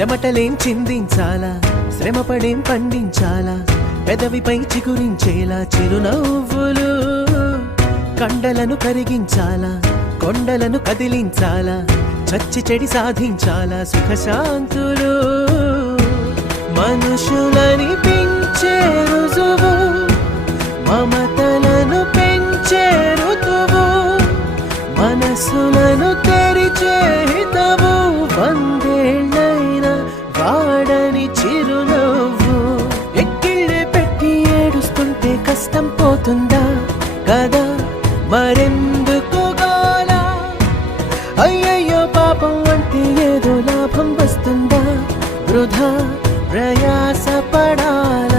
చెమటలేం చిందించాలా, శ్రమపడేం పండించాలా, పెదవిపై చిగురించేలా చిరునవ్వులు. కండలను కరిగించాలా, కొండలను కదిలించాలా, చచ్చి చెడి సాధించాలా సుఖశాంతులు. మనుషులని పెంచే రుజువు, మమతలను పెంచే ఋతువు, మనసులను తెరిచే హితవు, వందేళ్ళైన వాడని చిరునవ్వు. ఎక్కిళ్ళే పెట్టి ఏడుస్తుంటే కష్టం పోతుందా కదా, మరెందుకు గోలా? అయ్యయ్యో పాపం అంటే ఏదో లాభం వస్తుందా, వృధా ప్రయాస పడాలి.